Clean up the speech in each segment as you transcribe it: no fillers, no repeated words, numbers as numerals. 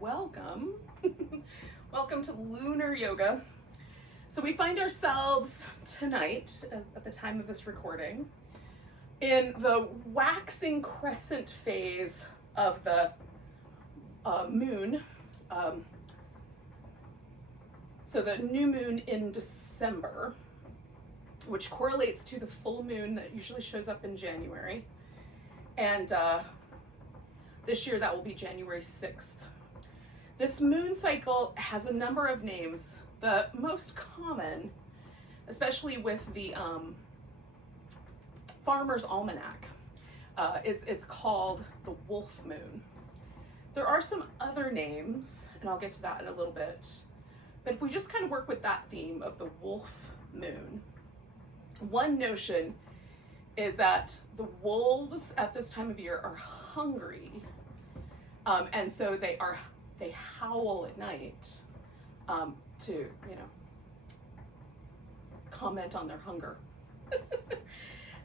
welcome. Welcome to Lunar Yoga. So we find ourselves tonight, at the time of this recording, in the waxing crescent phase of the moon. So the new moon in December, which correlates to the full moon that usually shows up in January. And this year that will be January 6th. This moon cycle has a number of names. The most common, especially with the Farmer's Almanac, it's called the wolf moon. There are some other names, and I'll get to that in a little bit. But if we just kind of work with that theme of the wolf moon, one notion is that the wolves at this time of year are hungry, and so they howl at night to comment on their hunger.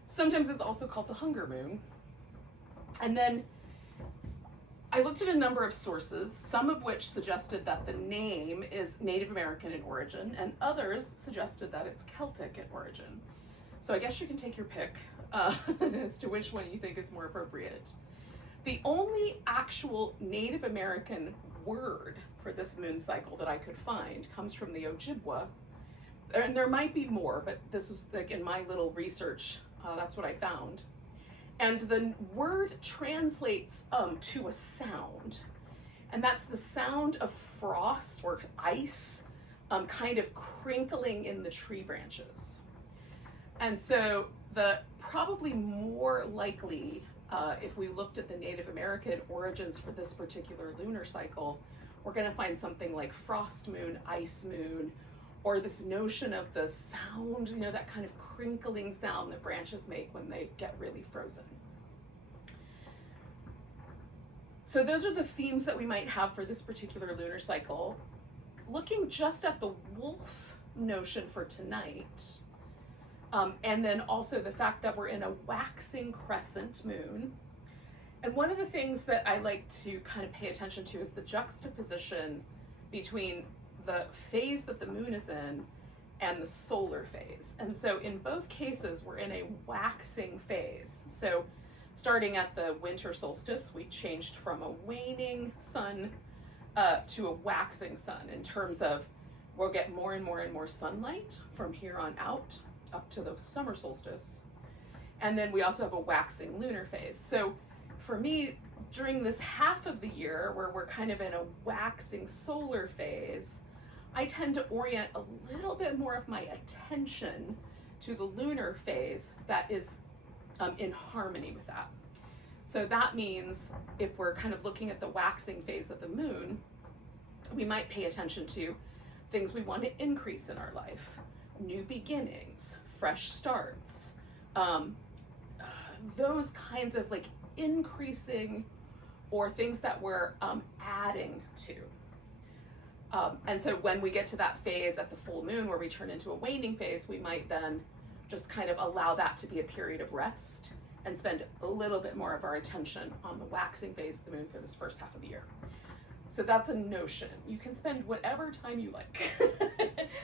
Sometimes it's also called the hunger moon. And then I looked at a number of sources, some of which suggested that the name is Native American in origin, and others suggested that it's Celtic in origin. So I guess you can take your pick as to which one you think is more appropriate. The only actual Native American word for this moon cycle that I could find comes from the Ojibwa. And there might be more, but this is like in my little research, that's what I found. And the word translates to a sound, and that's the sound of frost or ice kind of crinkling in the tree branches. And so the probably more likely, if we looked at the Native American origins for this particular lunar cycle, we're going to find something like frost moon, ice moon, or this notion of the sound, that kind of crinkling sound that branches make when they get really frozen. So those are the themes that we might have for this particular lunar cycle. Looking just at the wolf notion for tonight, and then also the fact that we're in a waxing crescent moon. And one of the things that I like to kind of pay attention to is the juxtaposition between the phase that the moon is in and the solar phase. And so in both cases, we're in a waxing phase. So starting at the winter solstice, we changed from a waning sun to a waxing sun in terms of we'll get more and more and more sunlight from here on out up to the summer solstice. And then we also have a waxing lunar phase. So for me, during this half of the year where we're kind of in a waxing solar phase, I tend to orient a little bit more of my attention to the lunar phase that is in harmony with that. So that means if we're kind of looking at the waxing phase of the moon, we might pay attention to things we want to increase in our life, new beginnings, fresh starts, those kinds of like increasing or things that we're adding to. And so when we get to that phase at the full moon where we turn into a waning phase, we might then just kind of allow that to be a period of rest and spend a little bit more of our attention on the waxing phase of the moon for this first half of the year. So that's a notion. You can spend whatever time you like.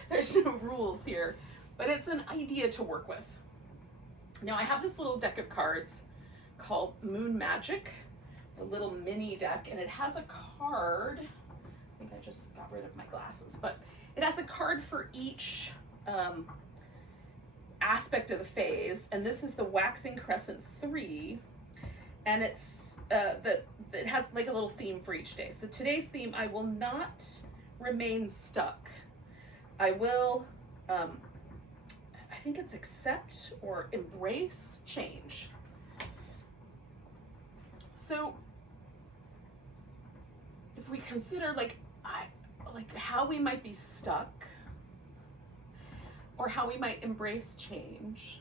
There's no rules here, but it's an idea to work with. Now I have this little deck of cards called Moon Magic. It's a little mini deck, and it has a card. I think I just got rid of my glasses, but it has a card for each aspect of the phase, and this is the waxing crescent 3, and it's it has like a little theme for each day. So today's theme, I will not remain stuck. I will, I think it's accept or embrace change. So if we consider like how we might be stuck or how we might embrace change,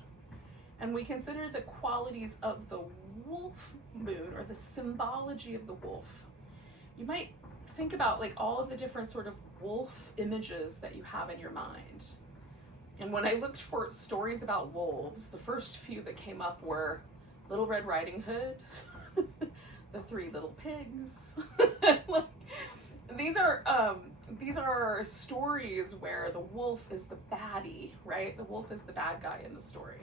and we consider the qualities of the wolf moon or the symbology of the wolf, you might think about like all of the different sort of wolf images that you have in your mind. And when I looked for stories about wolves, the first few that came up were Little Red Riding Hood, the Three Little Pigs, like these are stories where the wolf is the baddie, right? The wolf is the bad guy in the story.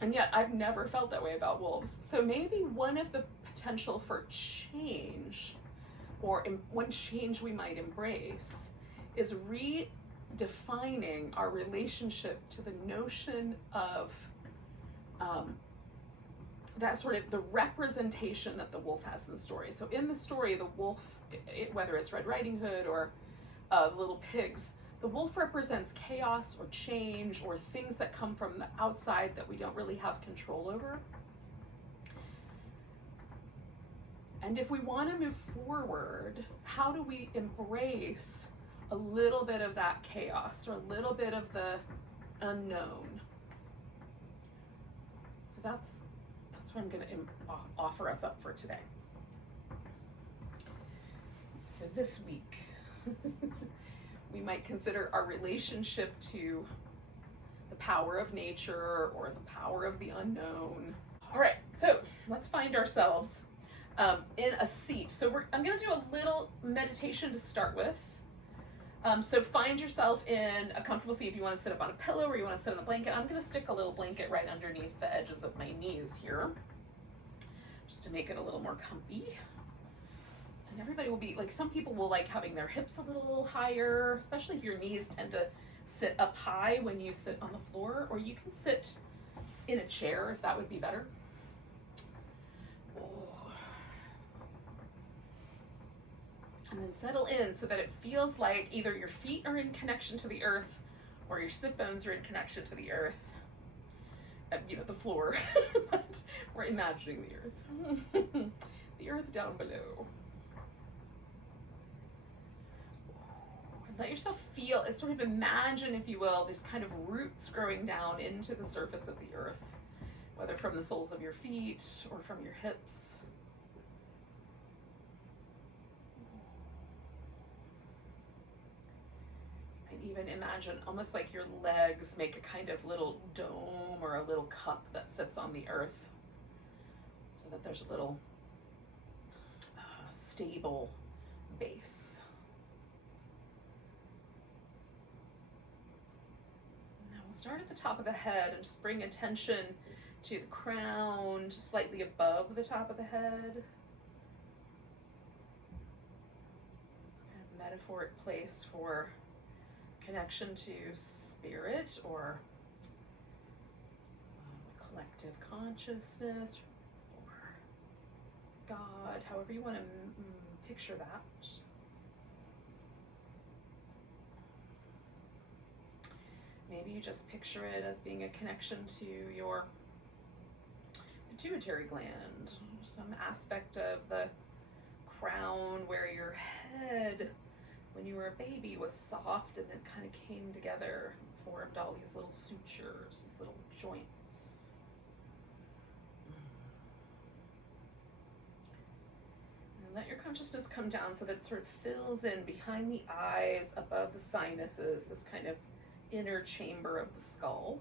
And yet I've never felt that way about wolves. So maybe one of the potential for change, or one change we might embrace, is redefining our relationship to the notion of that sort of the representation that the wolf has in the story. So in the story, the wolf, whether it's Red Riding Hood or Little Pigs, the wolf represents chaos or change or things that come from the outside that we don't really have control over. And if we want to move forward, how do we embrace a little bit of that chaos or a little bit of the unknown? So that's what I'm going to offer us up for today. So for this week, we might consider our relationship to the power of nature or the power of the unknown. All right, so let's find ourselves in a seat. So I'm going to do a little meditation to start with. So find yourself in a comfortable seat. If you want to sit up on a pillow or you want to sit on a blanket, I'm going to stick a little blanket right underneath the edges of my knees here, just to make it a little more comfy. And everybody will be, like, some people will like having their hips a little higher, especially if your knees tend to sit up high when you sit on the floor, or you can sit in a chair if that would be better. And then settle in so that it feels like either your feet are in connection to the earth or your sit bones are in connection to the earth. The floor. But we're imagining the earth. The earth down below. And let yourself feel, sort of imagine, if you will, these kind of roots growing down into the surface of the earth, whether from the soles of your feet or from your hips. Even imagine almost like your legs make a kind of little dome or a little cup that sits on the earth, so that there's a little stable base. Now we'll start at the top of the head and just bring attention to the crown, just slightly above the top of the head. It's kind of a metaphoric place for connection to spirit or collective consciousness or God, however you want to picture that. Maybe you just picture it as being a connection to your pituitary gland, some aspect of the crown where your head, when you were a baby, was soft and then kind of came together, formed all these little sutures, these little joints. And let your consciousness come down so that it sort of fills in behind the eyes, above the sinuses, this kind of inner chamber of the skull.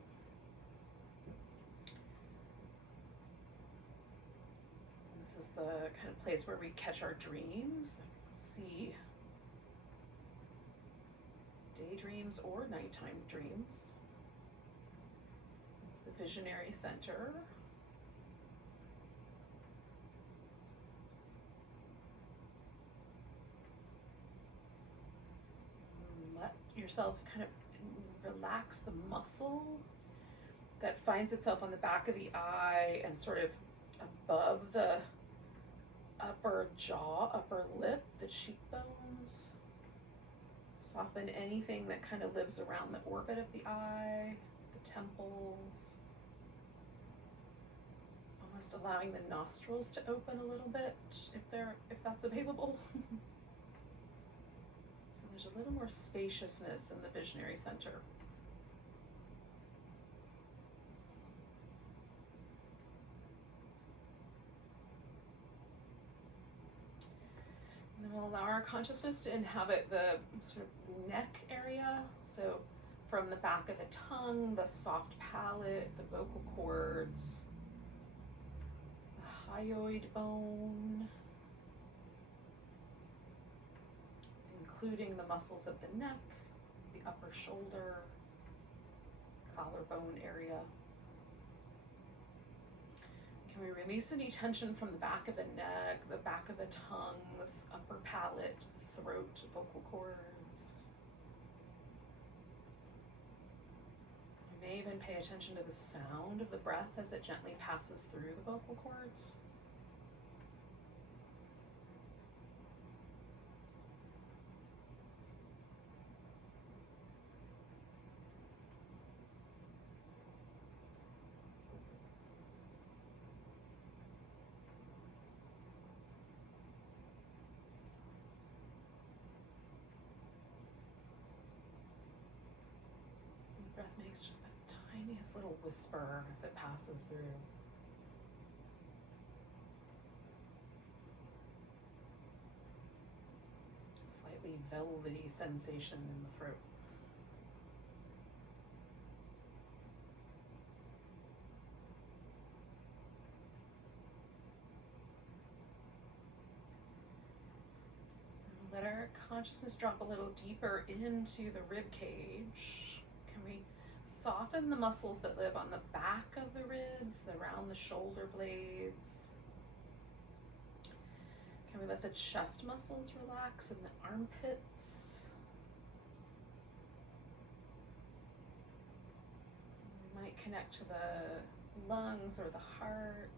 And this is the kind of place where we catch our dreams, see daydreams or nighttime dreams. It's the visionary center. Let yourself kind of relax the muscle that finds itself on the back of the eye and sort of above the upper jaw, upper lip, the cheekbones. Soften anything that kind of lives around the orbit of the eye, the temples. Almost allowing the nostrils to open a little bit if that's available. So there's a little more spaciousness in the visionary center. And we'll allow our consciousness to inhabit the sort of neck area. So from the back of the tongue, the soft palate, the vocal cords, the hyoid bone, including the muscles of the neck, the upper shoulder, collarbone area. Can we release any tension from the back of the neck, the back of the tongue, the upper palate, throat, vocal cords? You may even pay attention to the sound of the breath as it gently passes through the vocal cords. Breath makes just the tiniest little whisper as it passes through. Slightly velvety sensation in the throat. Let our consciousness drop a little deeper into the rib cage. Can we soften the muscles that live on the back of the ribs, around the shoulder blades? Can we let the chest muscles relax in the armpits? We might connect to the lungs or the heart.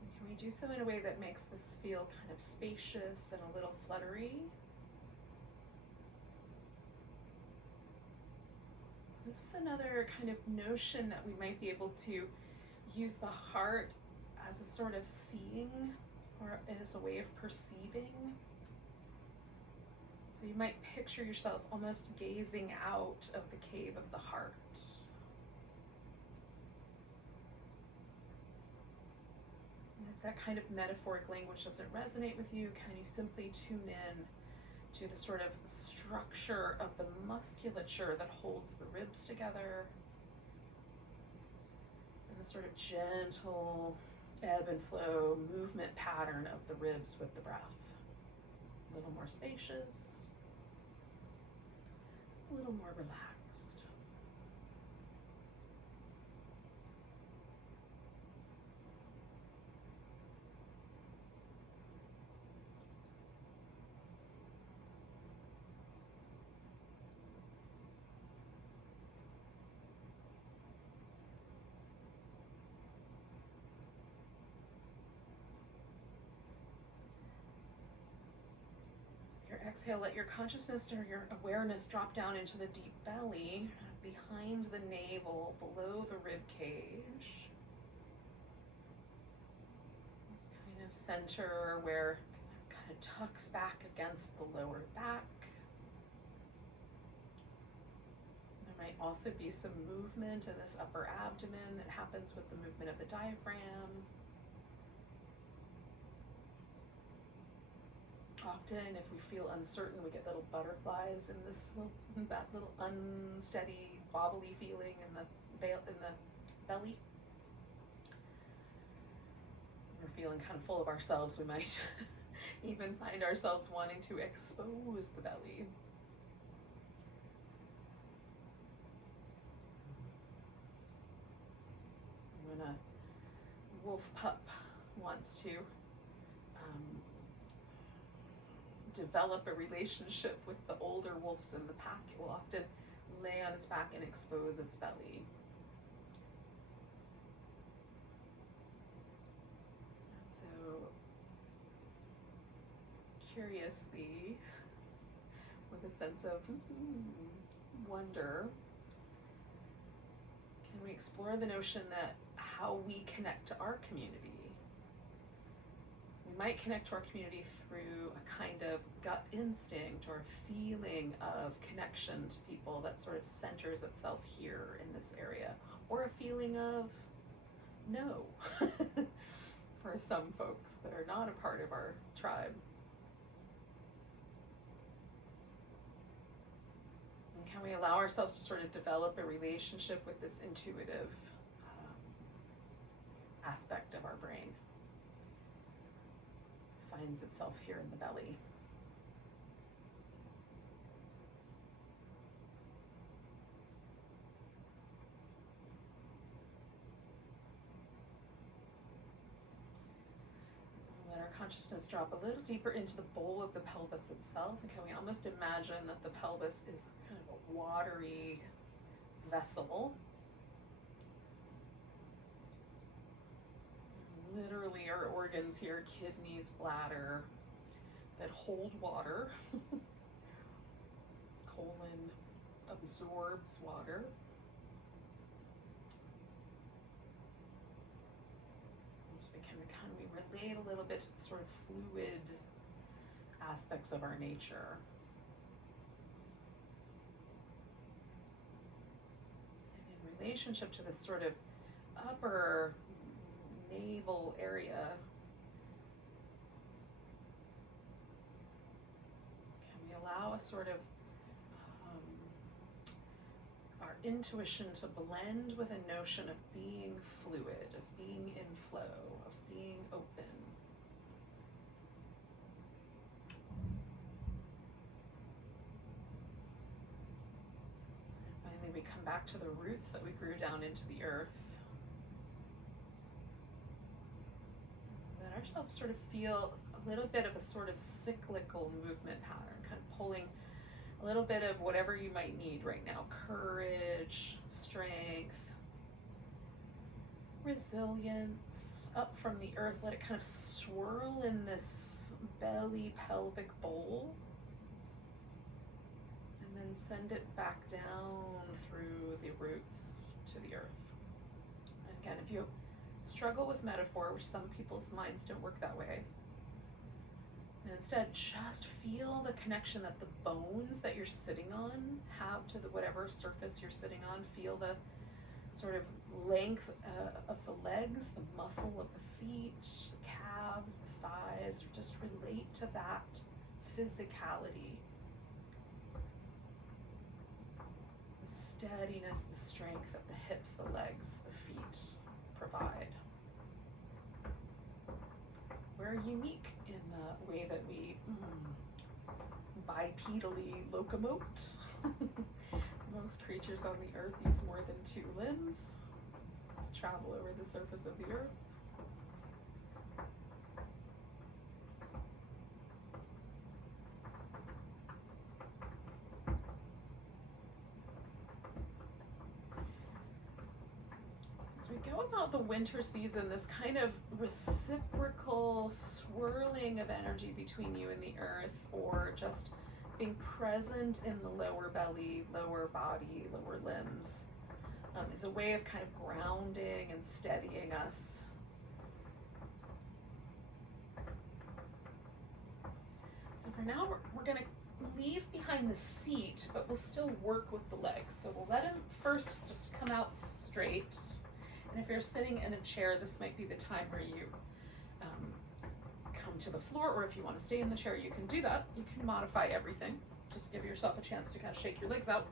And can we do so in a way that makes this feel kind of spacious and a little fluttery? This is another kind of notion that we might be able to use the heart as a sort of seeing or as a way of perceiving. So you might picture yourself almost gazing out of the cave of the heart. And if that kind of metaphoric language doesn't resonate with you, can you simply tune in to the sort of structure of the musculature that holds the ribs together, and the sort of gentle ebb and flow movement pattern of the ribs with the breath. A little more spacious, a little more relaxed. Exhale, let your consciousness or your awareness drop down into the deep belly, behind the navel, below the rib cage. This kind of center where it kind of tucks back against the lower back. There might also be some movement in this upper abdomen that happens with the movement of the diaphragm. Often, if we feel uncertain, we get little butterflies in that little unsteady, wobbly feeling in the belly. When we're feeling kind of full of ourselves, we might even find ourselves wanting to expose the belly. When a wolf pup wants to develop a relationship with the older wolves in the pack, it will often lay on its back and expose its belly. And so, curiously, with a sense of wonder, can we explore the notion that how we connect to our community? We might connect to our community through a kind of gut instinct or a feeling of connection to people that sort of centers itself here in this area, or a feeling of no for some folks that are not a part of our tribe. And can we allow ourselves to sort of develop a relationship with this intuitive aspect of our brain? finds itself here in the belly. Let our consciousness drop a little deeper into the bowl of the pelvis itself. And can we almost imagine that the pelvis is kind of a watery vessel? Literally our organs here, kidneys, bladder, that hold water. Colon absorbs water. So we relate a little bit to the sort of fluid aspects of our nature. And in relationship to this sort of upper navel area, can we allow a sort of our intuition to blend with a notion of being fluid, of being in flow, of being open. And finally, we come back to the roots that we grew down into the earth. Let ourselves sort of feel a little bit of a sort of cyclical movement pattern, kind of pulling a little bit of whatever you might need right now. Courage, strength, resilience, up from the earth. Let it kind of swirl in this belly pelvic bowl. And then send it back down through the roots to the earth. And again, if you struggle with metaphor, which some people's minds don't work that way, and instead just feel the connection that the bones that you're sitting on have to the whatever surface you're sitting on. Feel the sort of length of the legs, the muscle of the feet, the calves, the thighs. Just relate to that physicality. The steadiness, the strength that the hips, the legs, the feet provide. We're unique in the way that we bipedally locomote. Most creatures on the earth use more than 2 limbs to travel over the surface of the earth. As we go about the winter season, this kind of reciprocal swirling of energy between you and the earth, or just being present in the lower belly, lower body, lower limbs, is a way of kind of grounding and steadying us. So for now, we're going to leave behind the seat, but we'll still work with the legs. So we'll let them first just come out straight. And if you're sitting in a chair, this might be the time where you come to the floor, or if you want to stay in the chair, you can do that. You can modify everything. Just give yourself a chance to kind of shake your legs out.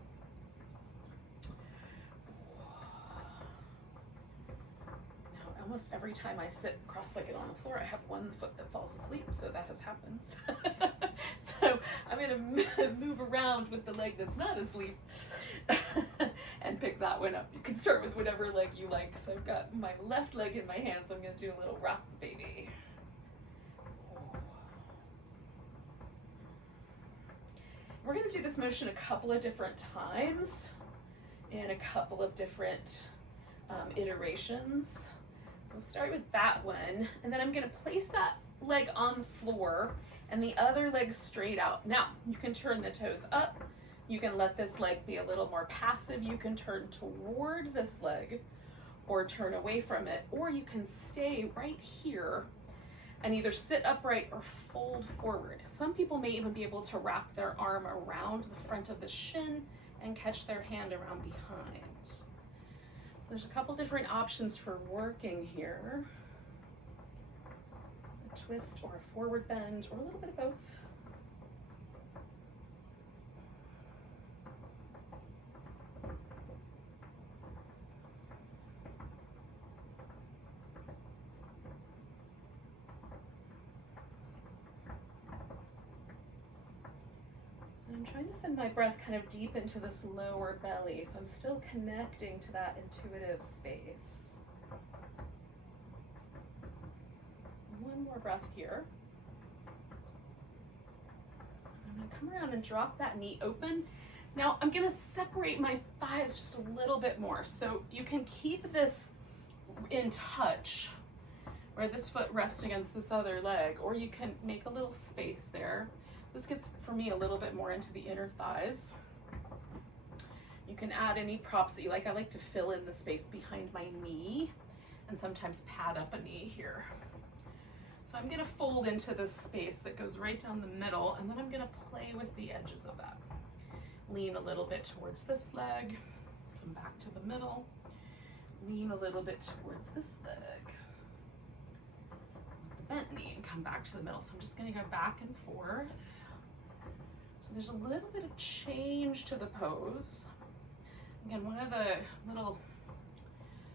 Now, almost every time I sit cross-legged on the floor, I have one foot that falls asleep, so that has happened. So I'm going to move around with the leg that's not asleep and pick that one up. You can start with whatever leg you like. So I've got my left leg in my hand, so I'm going to do a little rock baby. We're going to do this motion a couple of different times in a couple of different iterations. So we'll start with that one, and then I'm going to place that leg on the floor and the other leg straight out. Now, you can turn the toes up. You can let this leg be a little more passive. You can turn toward this leg or turn away from it, or you can stay right here and either sit upright or fold forward. Some people may even be able to wrap their arm around the front of the shin and catch their hand around behind. So there's a couple different options for working here. A twist or a forward bend, or a little bit of both. I'm trying to send my breath kind of deep into this lower belly, so I'm still connecting to that intuitive space. One more breath here. I'm going to come around and drop that knee open. Now I'm going to separate my thighs just a little bit more, so you can keep this in touch where this foot rests against this other leg, or you can make a little space there. This gets, for me, a little bit more into the inner thighs. You can add any props that you like. I like to fill in the space behind my knee and sometimes pad up a knee here. So I'm gonna fold into this space that goes right down the middle, and then I'm gonna play with the edges of that. Lean a little bit towards this leg, come back to the middle, lean a little bit towards this leg, the bent knee, and come back to the middle. So I'm just gonna go back and forth. So there's a little bit of change to the pose. Again, one of the little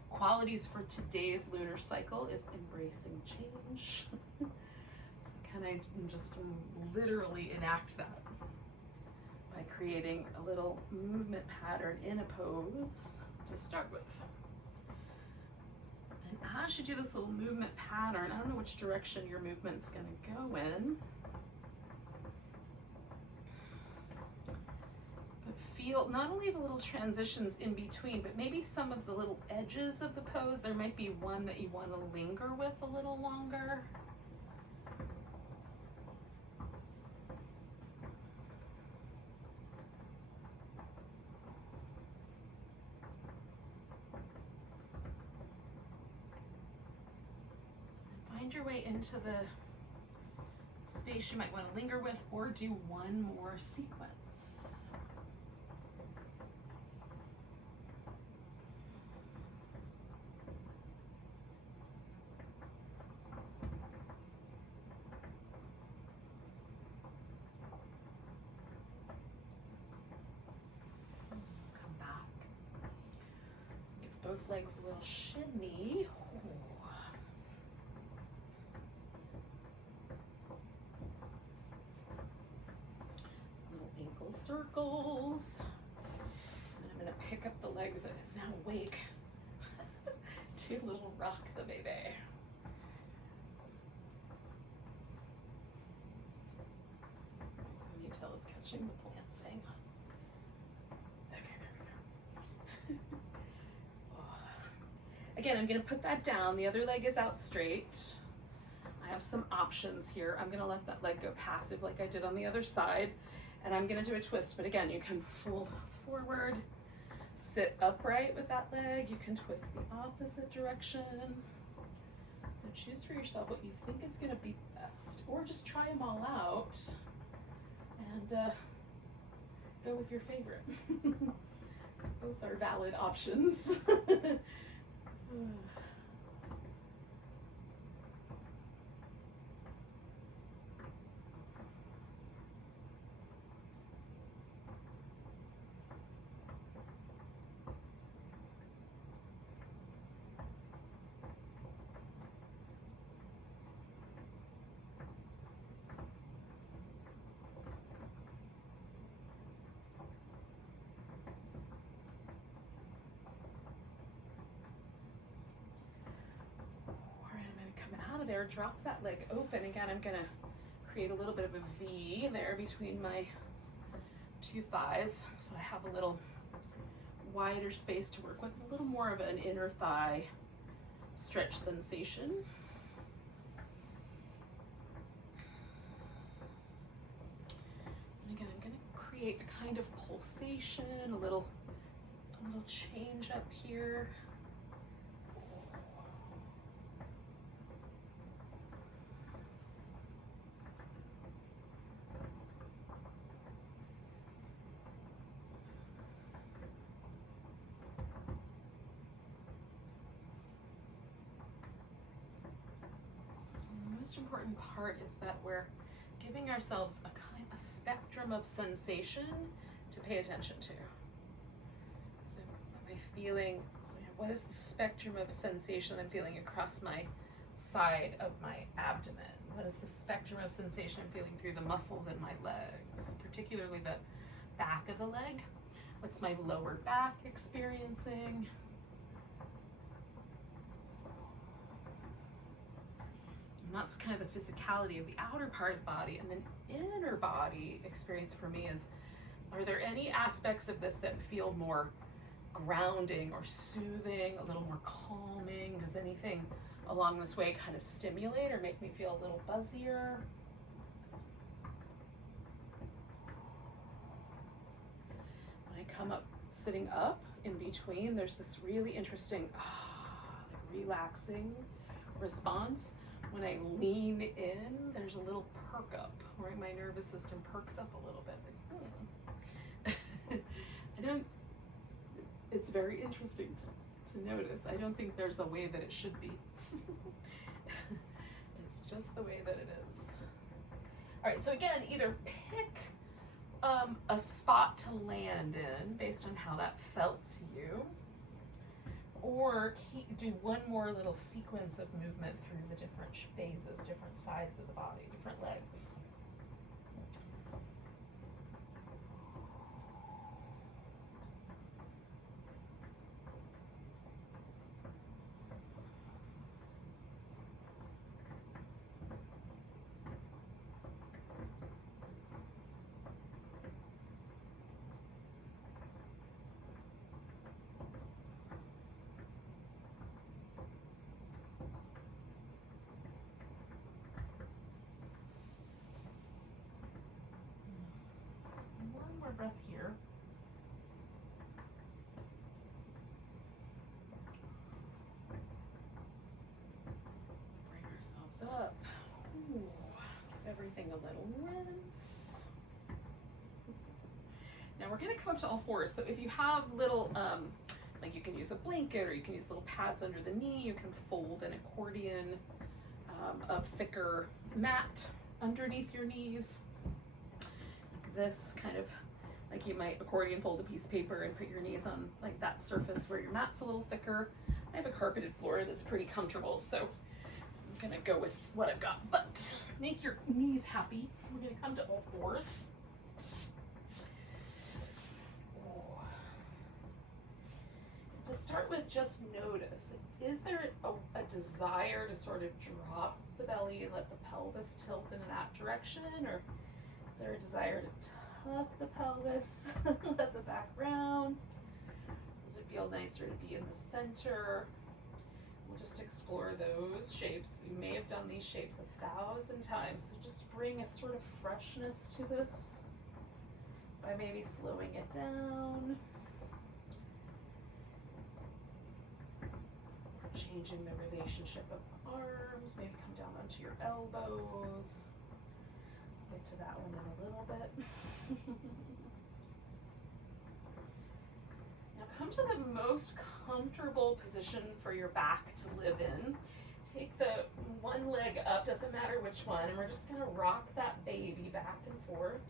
qualities for today's lunar cycle is embracing change. So can I just literally enact that by creating a little movement pattern in a pose to start with. And as you do this little movement pattern, I don't know which direction your movement's gonna go in, but feel not only the little transitions in between, but maybe some of the little edges of the pose. There might be one that you want to linger with a little longer. Find your way into the space you might want to linger with, or do one more sequence. Come back. Give both legs a little shimmy. Circles. And I'm going to pick up the leg that is now awake to a little rock the baby. Ponytail is catching the plants. Hang on. Okay, there we go. Again, I'm going to put that down. The other leg is out straight. I have some options here. I'm going to let that leg go passive like I did on the other side. And I'm gonna do a twist, but again, you can fold forward, sit upright with that leg. You can twist the opposite direction. So choose for yourself what you think is gonna be best, or just try them all out and go with your favorite. Both are valid options. There, drop that leg open. Again, I'm gonna create a little bit of a V there between my two thighs, so I have a little wider space to work with, a little more of an inner thigh stretch sensation. And again, I'm gonna create a kind of pulsation, a little change up here. Most important part is that we're giving ourselves a spectrum of sensation to pay attention to. So am I feeling, what is the spectrum of sensation I'm feeling across my side of my abdomen? What is the spectrum of sensation I'm feeling through the muscles in my legs, particularly the back of the leg? What's my lower back experiencing? And that's kind of the physicality of the outer part of the body. And then inner body experience for me is, are there any aspects of this that feel more grounding or soothing, a little more calming? Does anything along this way kind of stimulate or make me feel a little buzzier? When I come up, sitting up in between, there's this really interesting, relaxing response. When I lean in, there's a little perk up, where my nervous system perks up a little bit. It's very interesting to notice. I don't think there's a way that it should be. It's just the way that it is. All right, so again, either pick a spot to land in based on how that felt to you, or do one more little sequence of movement through the different phases, different sides of the body, different legs. Breath here. Bring ourselves up. Ooh, give everything a little rinse. Now we're going to come up to all fours. So if you have little, like you can use a blanket or you can use little pads under the knee, you can fold an accordion of thicker mat underneath your knees. Like this kind of, like you might accordion fold a piece of paper and put your knees on like that surface where your mat's a little thicker. I have a carpeted floor that's pretty comfortable, so I'm gonna go with what I've got. But make your knees happy. We're gonna come to all fours. To start with, just notice, is there a desire to sort of drop the belly and let the pelvis tilt in that direction, or is there a desire to tuck the pelvis, let the back round? Does it feel nicer to be in the center? We'll just explore those shapes. You may have done these shapes 1,000 times, so just bring a sort of freshness to this by maybe slowing it down, or changing the relationship of arms. Maybe come down onto your elbows. Get to that one in a little bit. Now come to the most comfortable position for your back to live in. Take the one leg up, doesn't matter which one, and we're just gonna rock that baby back and forth.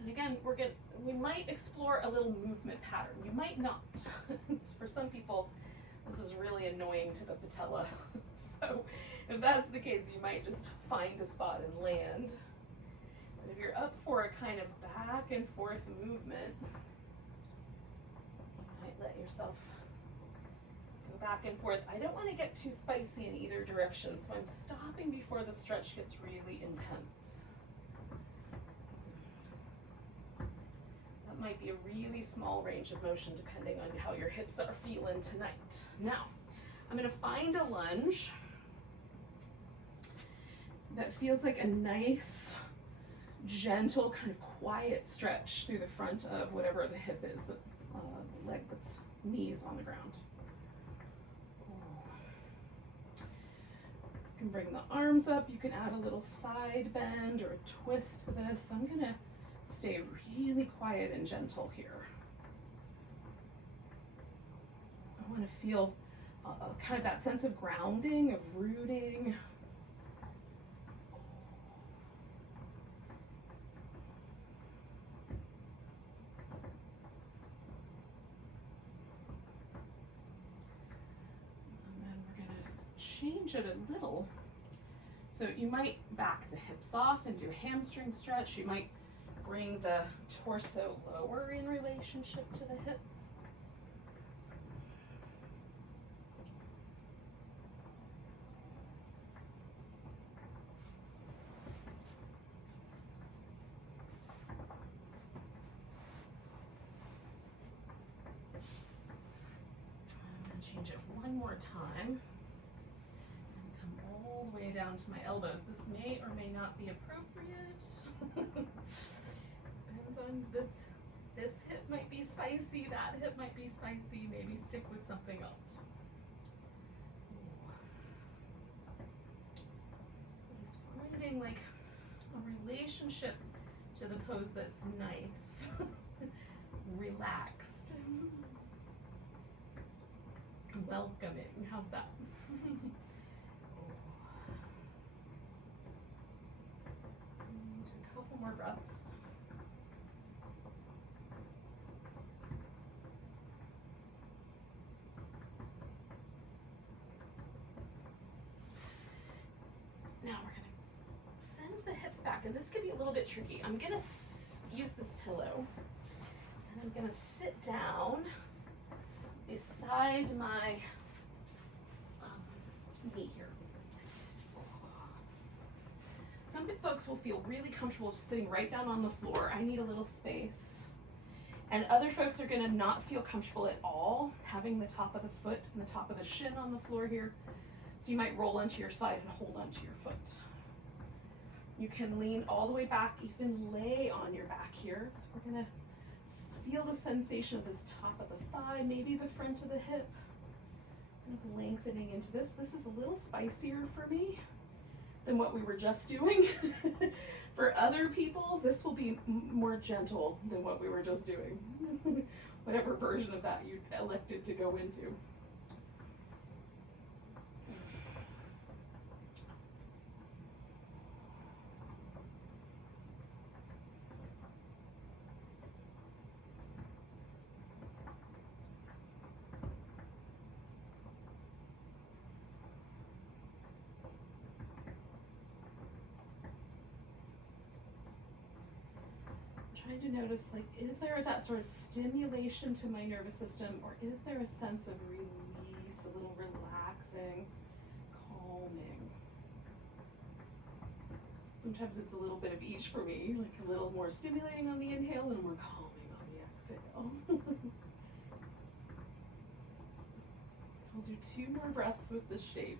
And again, we might explore a little movement pattern. You might not. For some people, this is really annoying to the patella. So if that's the case, you might just find a spot and land. But if you're up for a kind of back and forth movement, you might let yourself go back and forth. I don't want to get too spicy in either direction, so I'm stopping before the stretch gets really intense. That might be a really small range of motion depending on how your hips are feeling tonight. Now, I'm going to find a lunge that feels like a nice, gentle, kind of quiet stretch through the front of whatever the hip is, the leg that's knees on the ground. You can bring the arms up. You can add a little side bend or a twist to this. I'm going to stay really quiet and gentle here. I want to feel kind of that sense of grounding, of rooting. And then we're going to change it a little. So you might back the hips off and do a hamstring stretch. You might bring the torso lower in relationship to the hip. I'm going to change it one more time. And come all the way down to my elbows. This may or may not be appropriate. Depends on this hip might be spicy, that hip might be spicy, maybe stick with something else. Just finding like a relationship to the pose that's nice, relaxed, welcoming. How's that? A couple more breaths. Now we're going to send the hips back, and this could be a little bit tricky. I'm going to use this pillow, and I'm going to sit down beside my knee here. Some folks will feel really comfortable just sitting right down on the floor. I need a little space. And other folks are going to not feel comfortable at all having the top of the foot and the top of the shin on the floor here. So you might roll onto your side and hold onto your foot. You can lean all the way back, even lay on your back here. So we're going to feel the sensation of this top of the thigh, maybe the front of the hip, kind of lengthening into this. This is a little spicier for me than what we were just doing. For other people, this will be more gentle than what we were just doing. Whatever version of that you elected to go into. Trying to notice, like, is there that sort of stimulation to my nervous system, or is there a sense of release, a little relaxing, calming? Sometimes it's a little bit of each for me, like a little more stimulating on the inhale and more calming on the exhale. So we'll do 2 more breaths with this shape.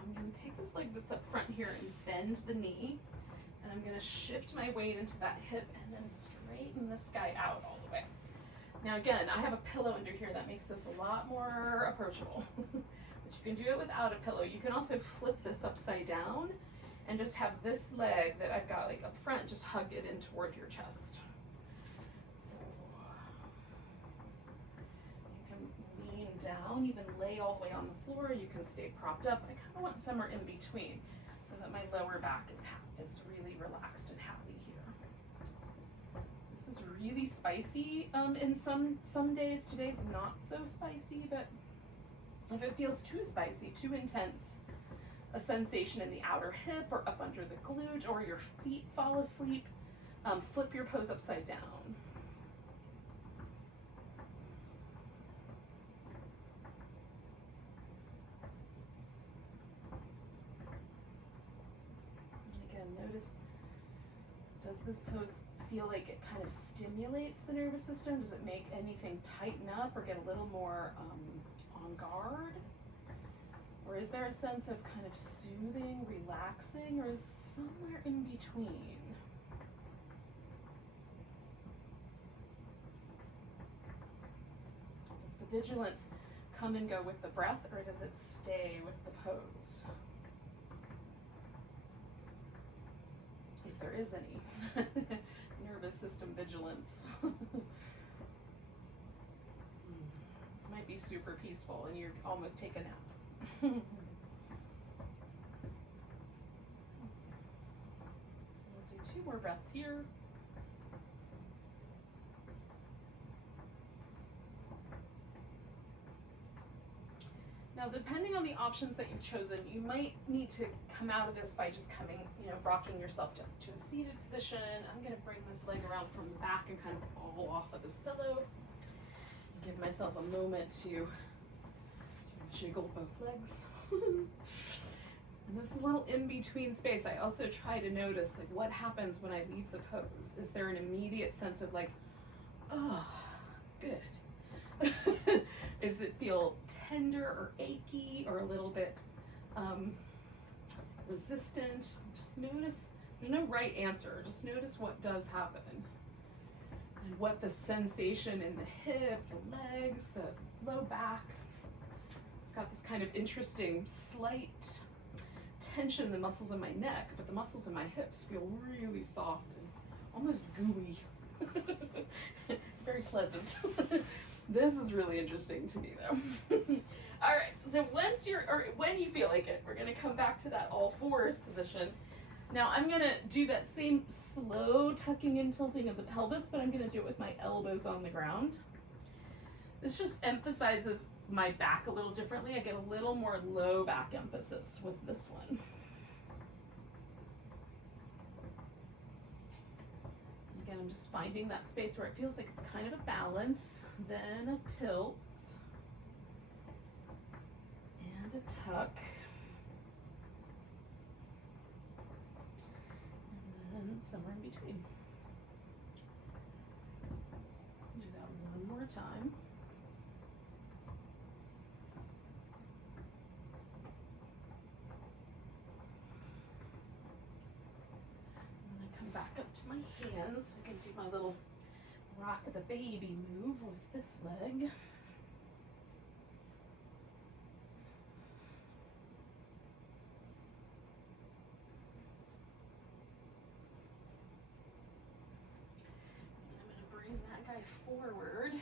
I'm going to take this leg that's up front here and bend the knee, and I'm going to shift my weight into that hip and then straighten this guy out all the way. Now again, I have a pillow under here that makes this a lot more approachable, but you can do it without a pillow. You can also flip this upside down and just have this leg that I've got like up front, just hug it in toward your chest. Down, even lay all the way on the floor. You can stay propped up. I kind of want somewhere in between so that my lower back is really relaxed and happy here. This is really spicy in some days. Today's not so spicy, but if it feels too spicy, too intense, a sensation in the outer hip or up under the glute, or your feet fall asleep, flip your pose upside down. Notice, does this pose feel like it kind of stimulates the nervous system? Does it make anything tighten up or get a little more on guard? Or is there a sense of kind of soothing, relaxing, or is it somewhere in between? Does the vigilance come and go with the breath, or does it stay with the pose? there is any. Nervous system vigilance. This might be super peaceful and you almost take a nap. We'll do 2 more breaths here. Now, depending on the options that you've chosen, you might need to come out of this by just coming, rocking yourself down to a seated position. I'm going to bring this leg around from the back and kind of fall off of this pillow. Give myself a moment to sort of jiggle both legs. And this little in-between space, I also try to notice, like, what happens when I leave the pose? Is there an immediate sense of like, oh, good? Does it feel tender or achy or a little bit resistant? Just notice, there's no right answer, just notice what does happen. And what the sensation in the hip, the legs, the low back. I've got this kind of interesting slight tension in the muscles in my neck, but the muscles in my hips feel really soft and almost gooey. It's very pleasant. This is really interesting to me though. All right, so when you feel like it, we're gonna come back to that all fours position. Now I'm gonna do that same slow tucking and tilting of the pelvis, but I'm gonna do it with my elbows on the ground. This just emphasizes my back a little differently. I get a little more low back emphasis with this one. Again, I'm just finding that space where it feels like it's kind of a balance, then a tilt, and a tuck, and then somewhere in between. Do that one more time. Back up to my hands. I can do my little rock the baby move with this leg. And I'm going to bring that guy forward. And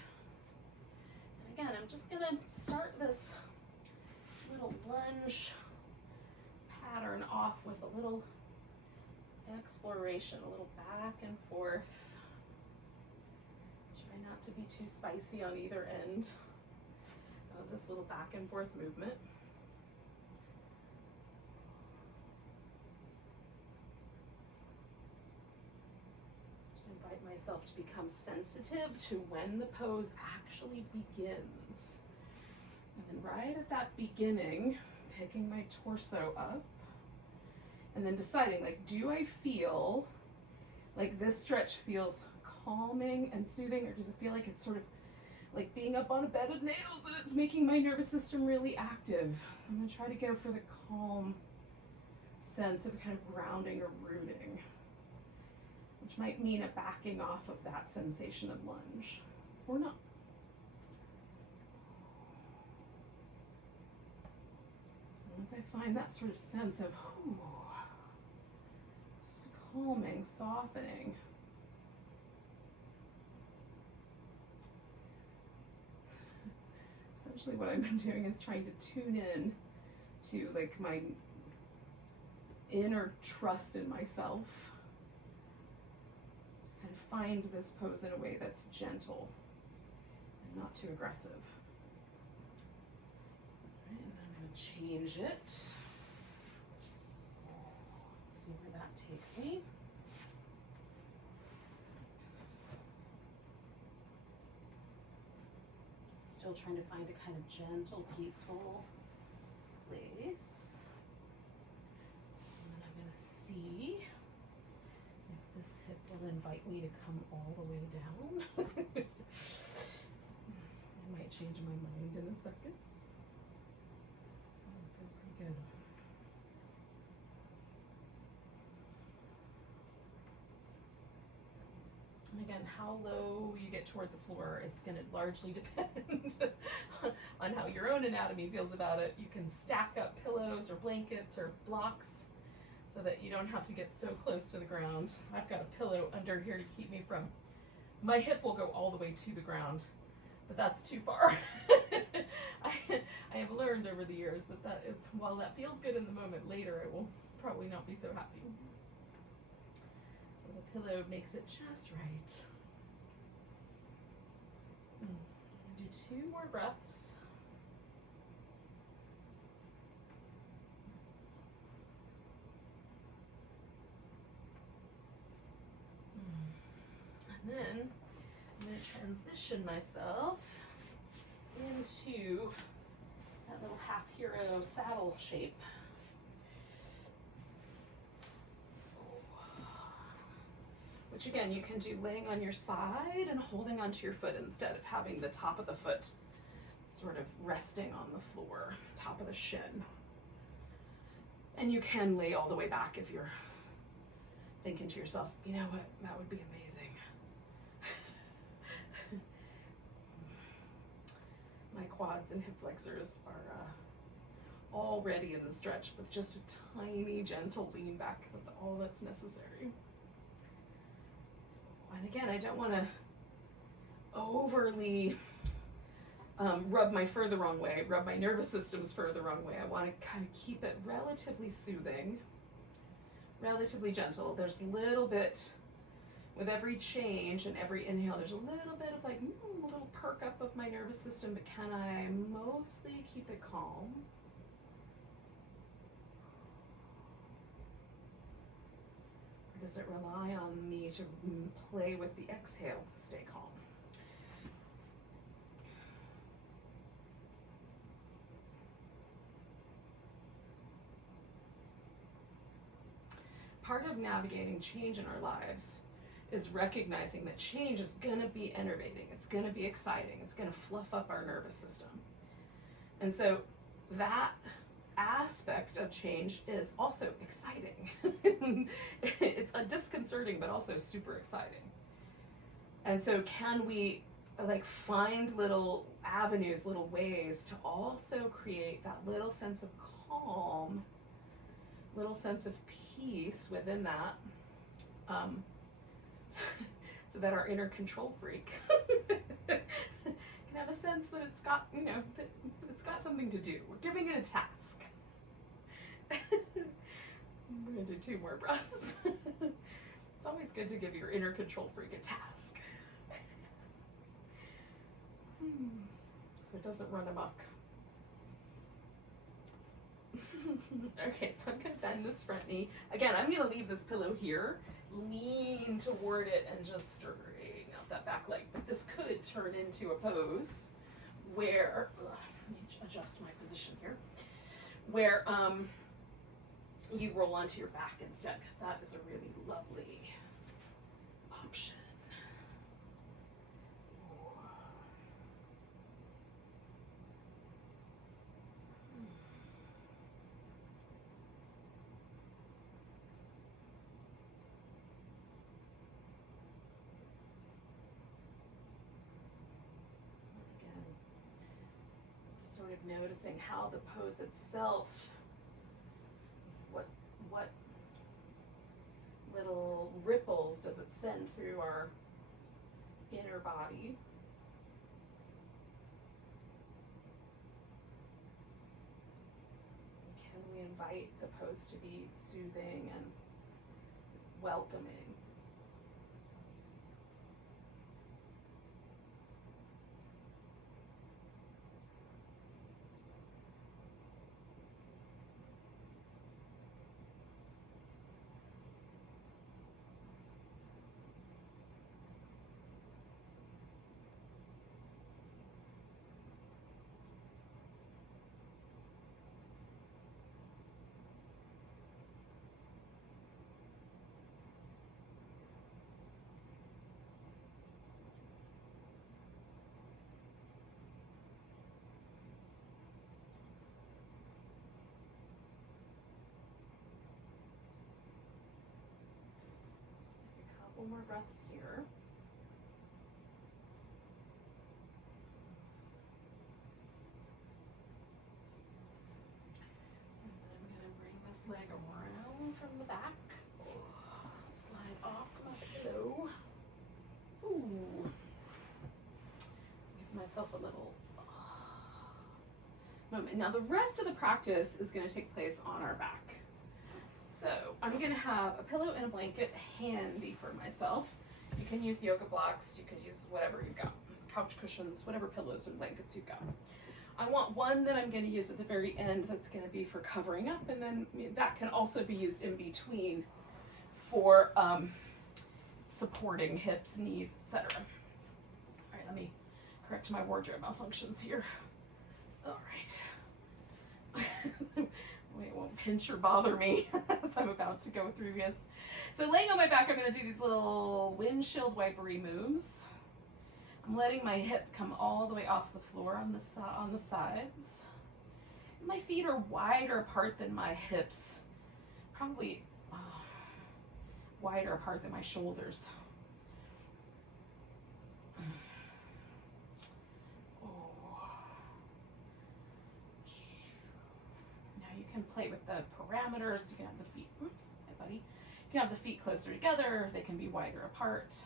again, I'm just going to start this little lunge pattern off with a little exploration, a little back and forth. Try not to be too spicy on either end of this little back and forth movement. Just invite myself to become sensitive to when the pose actually begins. And then right at that beginning, picking my torso up, and then deciding, like, do I feel like this stretch feels calming and soothing, or does it feel like it's sort of like being up on a bed of nails and it's making my nervous system really active? So I'm gonna try to go for the calm sense of kind of grounding or rooting, which might mean a backing off of that sensation of lunge, or not. Once I find that sort of sense of, ooh, calming, softening. Essentially what I've been doing is trying to tune in to like my inner trust in myself. Kind of find this pose in a way that's gentle and not too aggressive. All right, and then I'm going to change it. See where that takes me. Still trying to find a kind of gentle, peaceful place. And then I'm going to see if this hip will invite me to come all the way down. I might change my mind in a second. Oh, it feels pretty good. And again, how low you get toward the floor is going to largely depend on how your own anatomy feels about it. You can stack up pillows or blankets or blocks. so that you don't have to get so close to the ground. I've got a pillow under here to keep me from, my hip will go all the way to the ground, but that's too far. I have learned over the years that that is, while that feels good in the moment, later I will probably not be so happy. So the pillow makes it just right. Do 2 more breaths. And then I'm going to transition myself into that little half hero saddle shape. Which again, you can do laying on your side and holding onto your foot instead of having the top of the foot sort of resting on the floor, top of the shin. And you can lay all the way back if you're thinking to yourself, you know what, that would be amazing. My quads and hip flexors are already in the stretch with just a tiny, gentle lean back. That's all that's necessary. And again, I don't want to overly rub my fur the wrong way, rub my nervous system's fur the wrong way. I want to kind of keep it relatively soothing, relatively gentle. There's a little bit, with every change and every inhale, there's a little bit of like a little perk up of my nervous system, but can I mostly keep it calm? Or does it rely on me to play with the exhale to stay calm? Part of navigating change in our lives is recognizing that change is going to be enervating, it's going to be exciting, it's going to fluff up our nervous system. And so that aspect of change is also exciting. It's disconcerting, but also super exciting. And so can we like find little avenues, little ways to also create that little sense of calm, little sense of peace within that, so that our inner control freak can have a sense that it's got, you know, that it's got something to do. We're giving it a task. I'm going to do 2 more breaths. It's always good to give your inner control freak a task. So it doesn't run amok. Okay, so I'm going to bend this front knee. Again, I'm going to leave this pillow here, lean toward it, and just straighten out that back leg. But this could turn into a pose where, let me adjust my position here, where you roll onto your back instead, because that is a really lovely option. Sort of noticing how the pose itself, what little ripples does it send through our inner body. Can we invite the pose to be soothing and welcoming? Couple more breaths here. And then I'm going to bring this leg around from the back. Slide off my pillow. Ooh. Give myself a little moment. Now the rest of the practice is going to take place on our back. So I'm going to have a pillow and a blanket handy for myself. You can use yoga blocks, you can use whatever you've got, couch cushions, whatever pillows and blankets you've got. I want one that I'm going to use at the very end that's going to be for covering up, and then that can also be used in between for supporting hips, knees, etc. All right, let me correct my wardrobe malfunctions here. All right. It won't pinch or bother me as I'm about to go through this. So laying on my back, I'm going to do these little windshield wipery moves. I'm letting my hip come all the way off the floor on the sides. My feet are wider apart than my hips, probably wider apart than my shoulders. Can play with the parameters. You can have the feet, oops, hi buddy. You can have the feet closer together, they can be wider apart.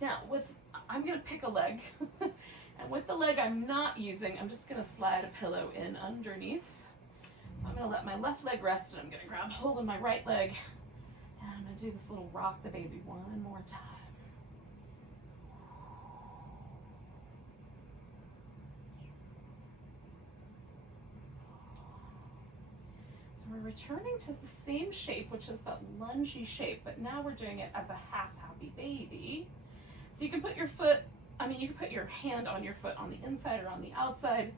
Now I'm gonna pick a leg, and with the leg I'm not using, I'm just gonna slide a pillow in underneath. So I'm gonna let my left leg rest, and I'm gonna grab hold of my right leg, and I'm gonna do this little rock the baby one more time. We're returning to the same shape, which is that lungy shape, but now we're doing it as a half happy baby. So you can put your you can put your hand on your foot on the inside or on the outside.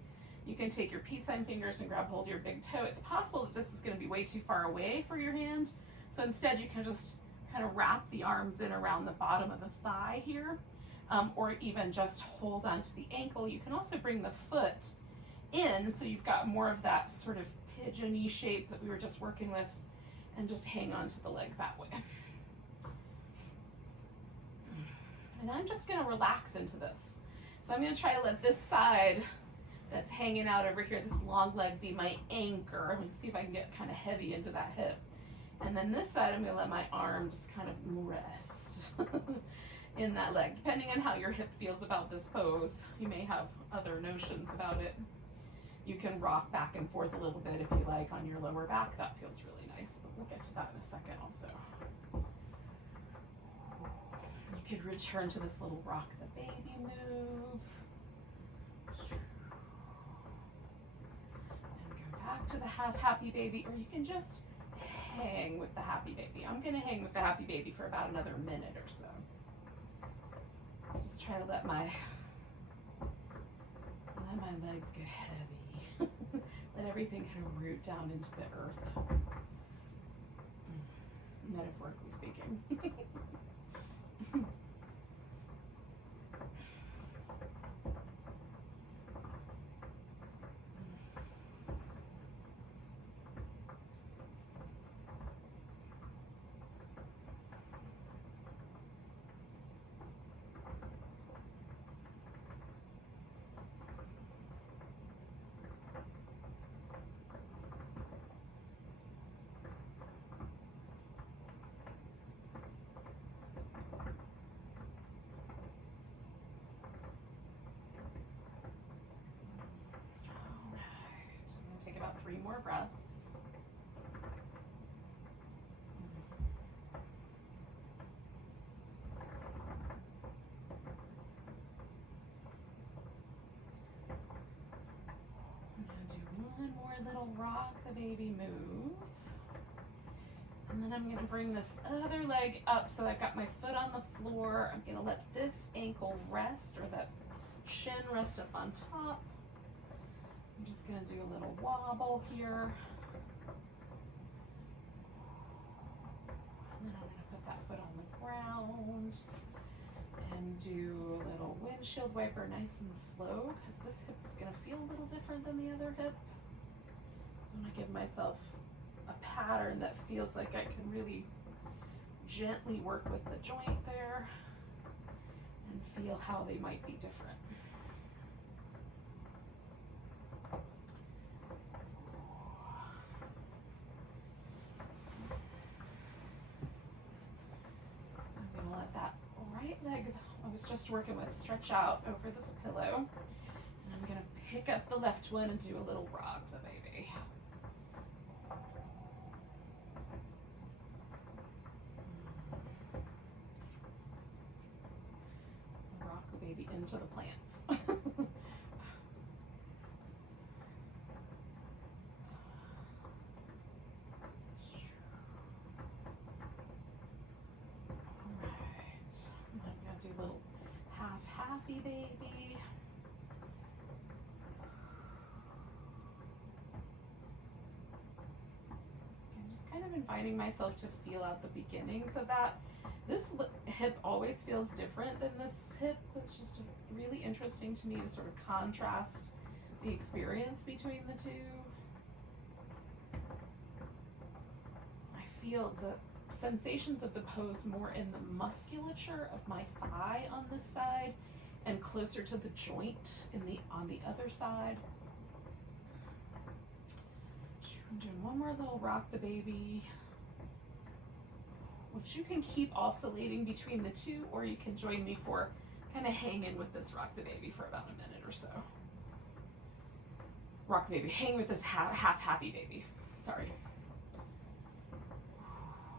You can take your peace sign fingers and grab hold of your big toe. It's possible that this is going to be way too far away for your hand. So instead you can just kind of wrap the arms in around the bottom of the thigh here, or even just hold onto the ankle. You can also bring the foot in so you've got more of that sort of pigeony shape that we were just working with, and just hang on to the leg that way. And I'm just going to relax into this. So I'm going to try to let this side that's hanging out over here, this long leg, be my anchor. I'm going to see if I can get kind of heavy into that hip. And then this side, I'm going to let my arm just kind of rest in that leg. Depending on how your hip feels about this pose, you may have other notions about it. You can rock back and forth a little bit if you like on your lower back. That feels really nice, but we'll get to that in a second also. You could return to this little rock the baby move. And go back to the half happy baby, or you can just hang with the happy baby. I'm going to hang with the happy baby for about another minute or so. Just try to let my legs get heavy. Let everything kind of root down into the earth. Metaphorically speaking. Take about 3 more breaths. I'm going to do one more little rock the baby move. And then I'm going to bring this other leg up so I've got my foot on the floor. I'm going to let this ankle rest, or that shin rest up on top. I'm just going to do a little wobble here. And then I'm going to put that foot on the ground and do a little windshield wiper nice and slow, because this hip is going to feel a little different than the other hip. So I want to give myself a pattern that feels like I can really gently work with the joint there and feel how they might be different. leg I was just working with stretch out over this pillow. And I'm gonna pick up the left one and do a little rock the baby. Rock the baby into the plants. Do a little half happy baby. I'm just kind of inviting myself to feel out the beginnings of that. This hip always feels different than this hip, which is just really interesting to me to sort of contrast the experience between the two. I feel the sensations of the pose more in the musculature of my thigh on this side and closer to the joint on the other side. I'm doing one more little rock the baby, which you can keep oscillating between the two, or you can join me for kind of hang in with this rock the baby for about a minute or so. Rock the baby, hang with this half happy baby. Sorry.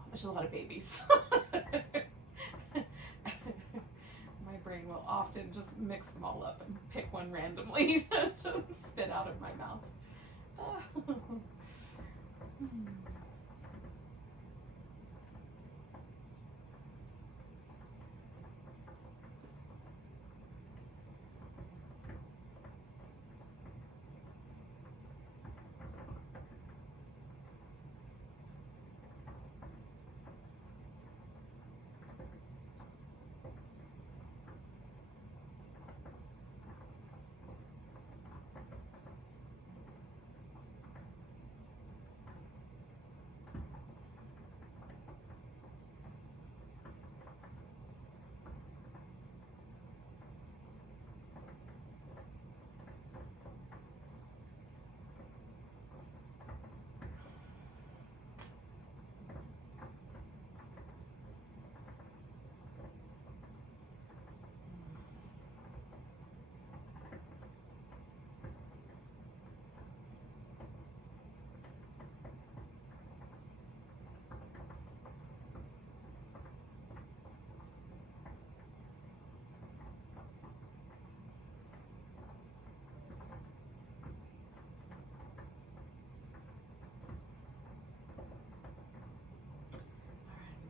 There's a lot of babies. My brain will often just mix them all up and pick one randomly to spit out of my mouth.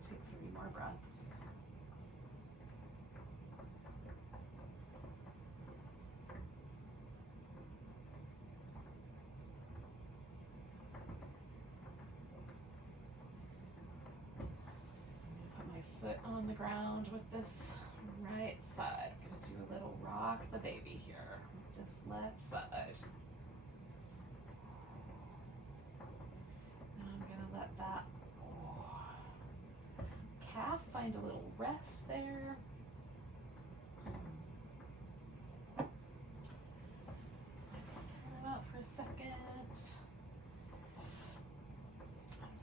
Take 3 more breaths. I'm going to put my foot on the ground with this right side. I'm going to do a little rock the baby here with this left side. And I'm going to let that calf find a little rest there. Slide them out for a second.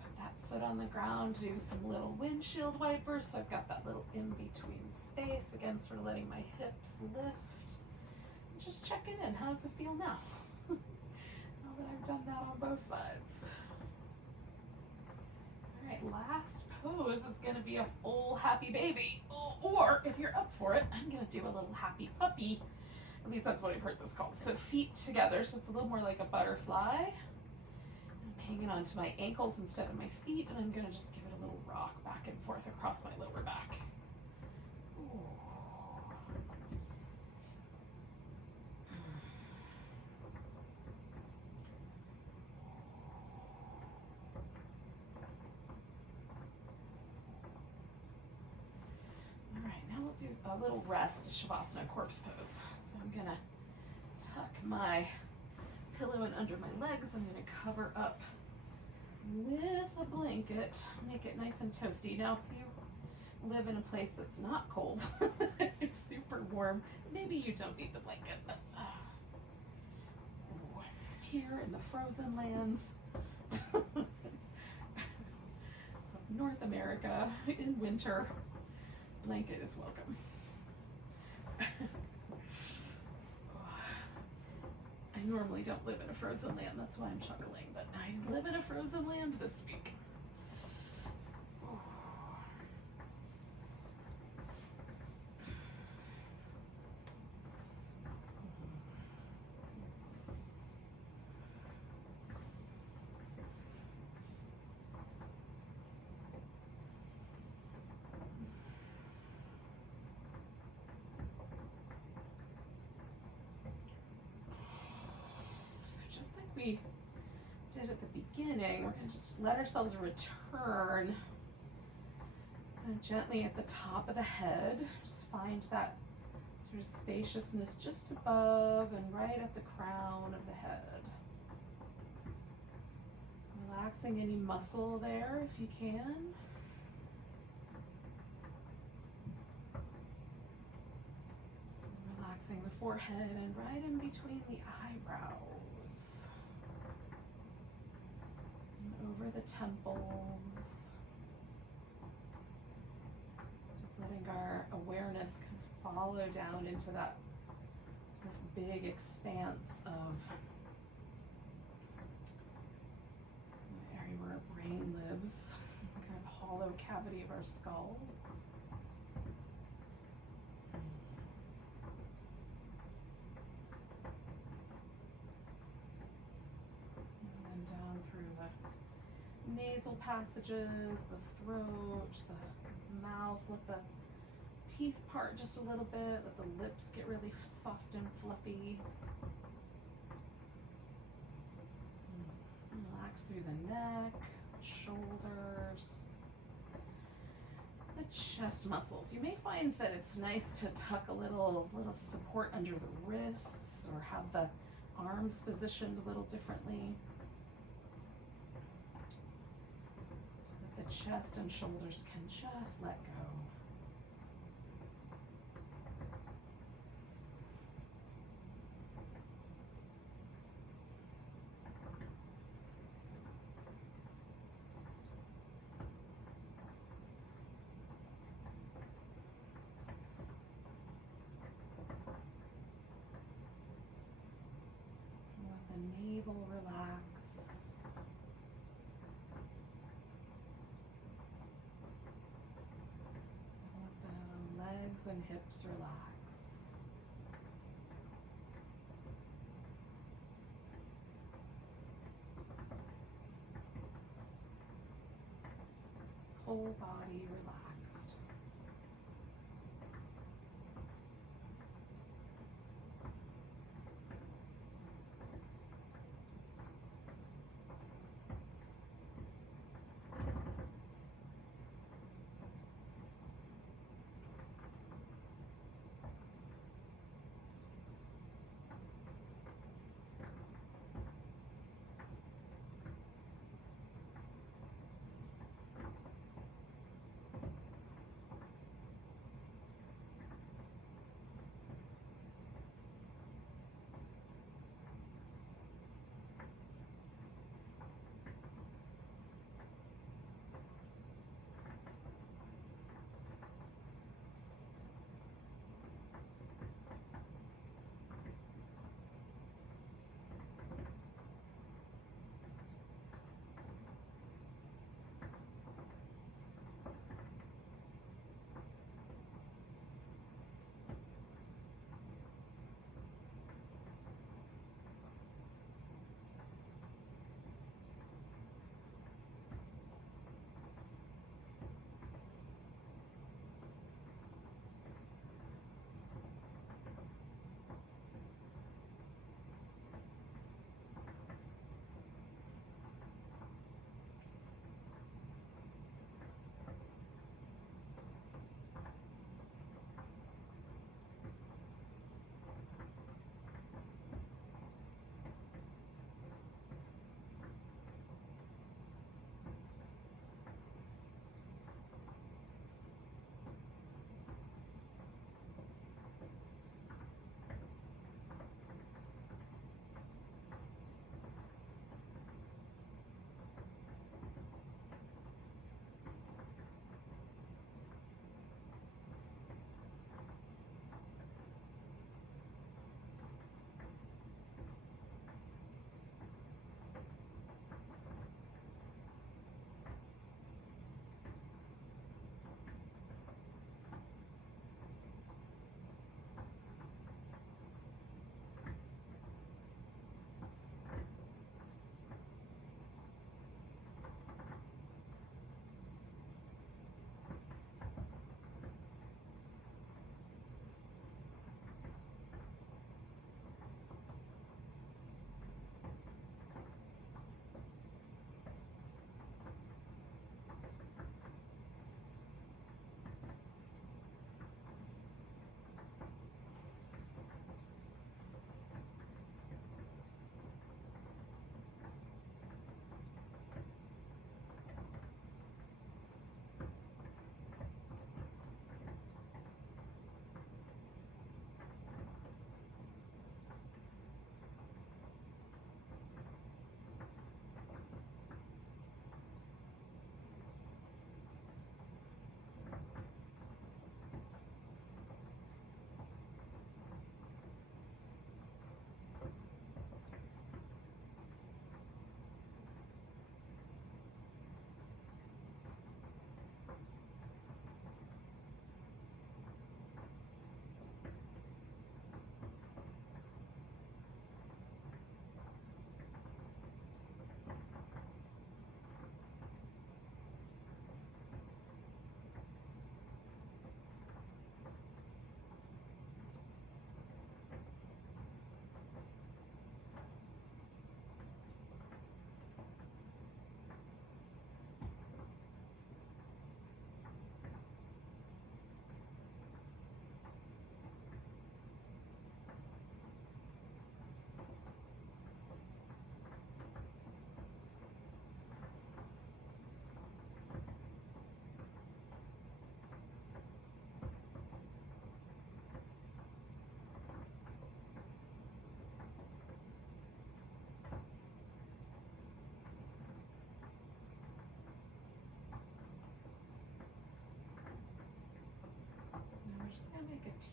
Put that foot on the ground, do some little windshield wipers. So I've got that little in-between space. Again, sort of letting my hips lift. And just checking in. How does it feel now? Now that I've done that on both sides. All right, last pose is going to be a full happy baby, or if you're up for it, I'm going to do a little happy puppy. At least that's what I've heard this called. So feet together, so it's a little more like a butterfly. I'm hanging onto my ankles instead of my feet, and I'm going to just give it a little rock back and forth across my lower back. Ooh. Do a little rest, Shavasana corpse pose. So I'm gonna tuck my pillow in under my legs. I'm gonna cover up with a blanket, make it nice and toasty. Now, if you live in a place that's not cold, it's super warm, maybe you don't need the blanket, but here in the frozen lands of North America in winter, Blanket is welcome. I normally don't live in a frozen land, that's why I'm chuckling, but I live in a frozen land this week. We did at the beginning, we're going to just let ourselves return and gently at the top of the head. Just find that sort of spaciousness just above and right at the crown of the head. Relaxing any muscle there if you can. Relaxing the forehead and right in between the eyebrows. Over the temples, just letting our awareness kind of follow down into that sort of big expanse of the area where our brain lives, kind of hollow cavity of our skull. And then down through the nasal passages, the throat, the mouth, let the teeth part just a little bit, let the lips get really soft and fluffy. Relax through the neck, shoulders, the chest muscles. You may find that it's nice to tuck a little support under the wrists or have the arms positioned a little differently. The chest and shoulders can just let go. Let the navel relax. Legs and hips relax. Whole body relaxed.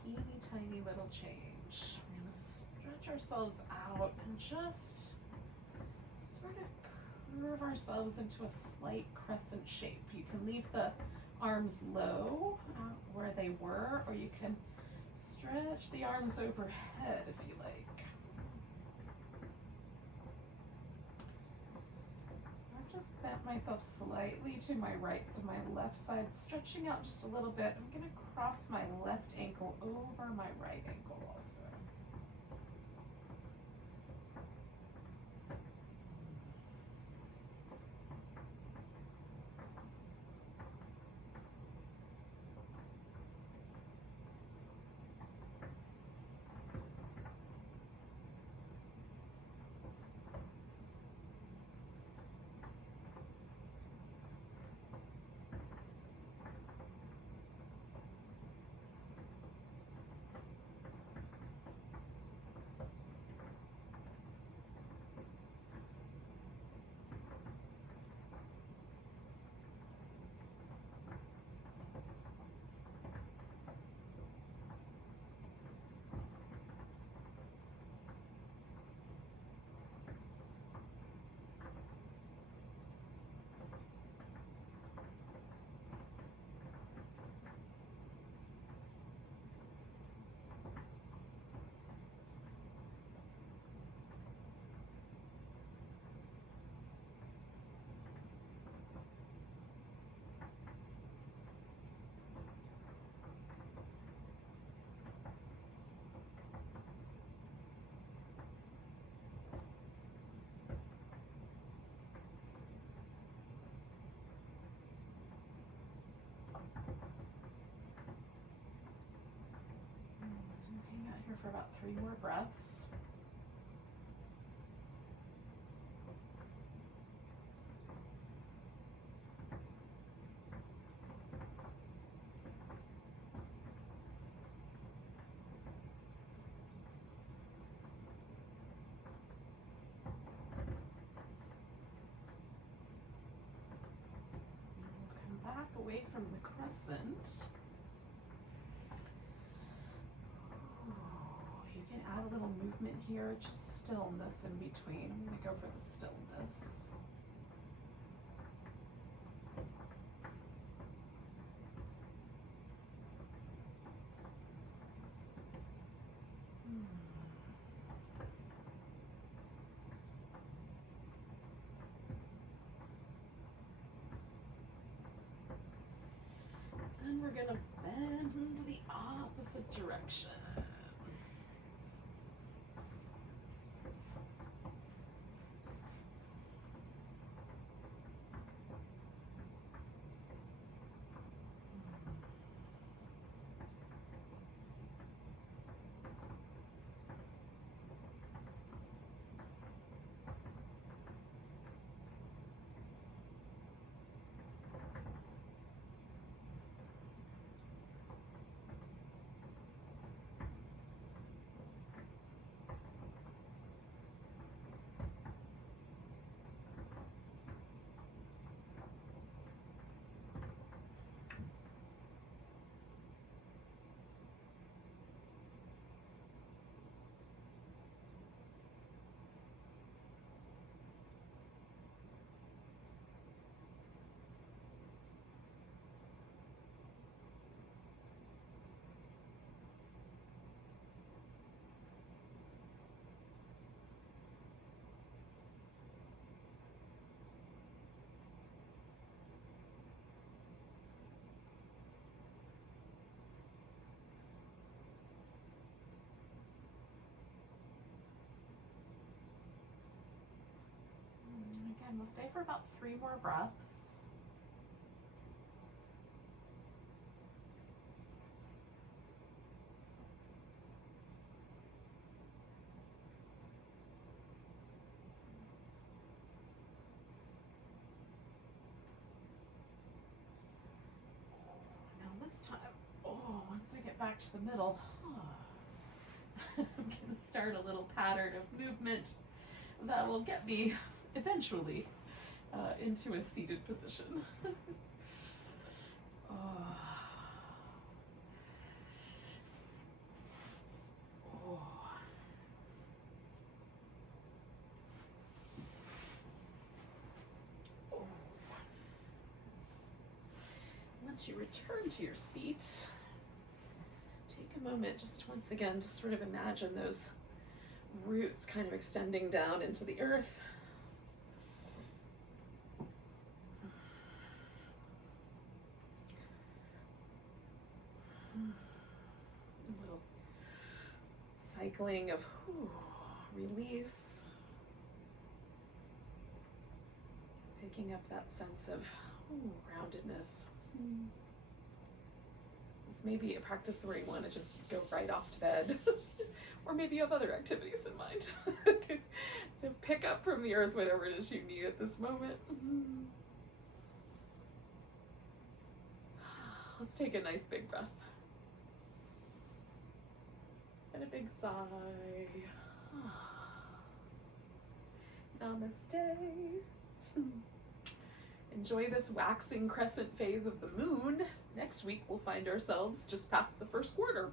teeny tiny little change. We're going to stretch ourselves out and just sort of curve ourselves into a slight crescent shape. You can leave the arms low where they were, or you can stretch the arms overhead if you like. So I've just bent myself slightly to my right, so my left side stretching out just a little bit. I'm going to cross my left ankle over my right ankle also. Hang out here for about 3 more breaths. And we'll come back away from the crescent. Add a little movement here, just stillness in between. I'm going to go for the stillness. And we're going to bend the opposite direction. And we'll stay for about 3 more breaths. Now this time, once I get back to the middle, I'm going to start a little pattern of movement that will get me eventually into a seated position. Once you return to your seat, take a moment just once again to sort of imagine those roots kind of extending down into the earth. A little cycling of release. Picking up that sense of groundedness. This may be a practice where you want to just go right off to bed, or maybe you have other activities in mind. So pick up from the earth whatever it is you need at this moment. Let's take a nice big breath. And a big sigh. Namaste. Enjoy this waxing crescent phase of the moon. Next week we'll find ourselves just past the first quarter.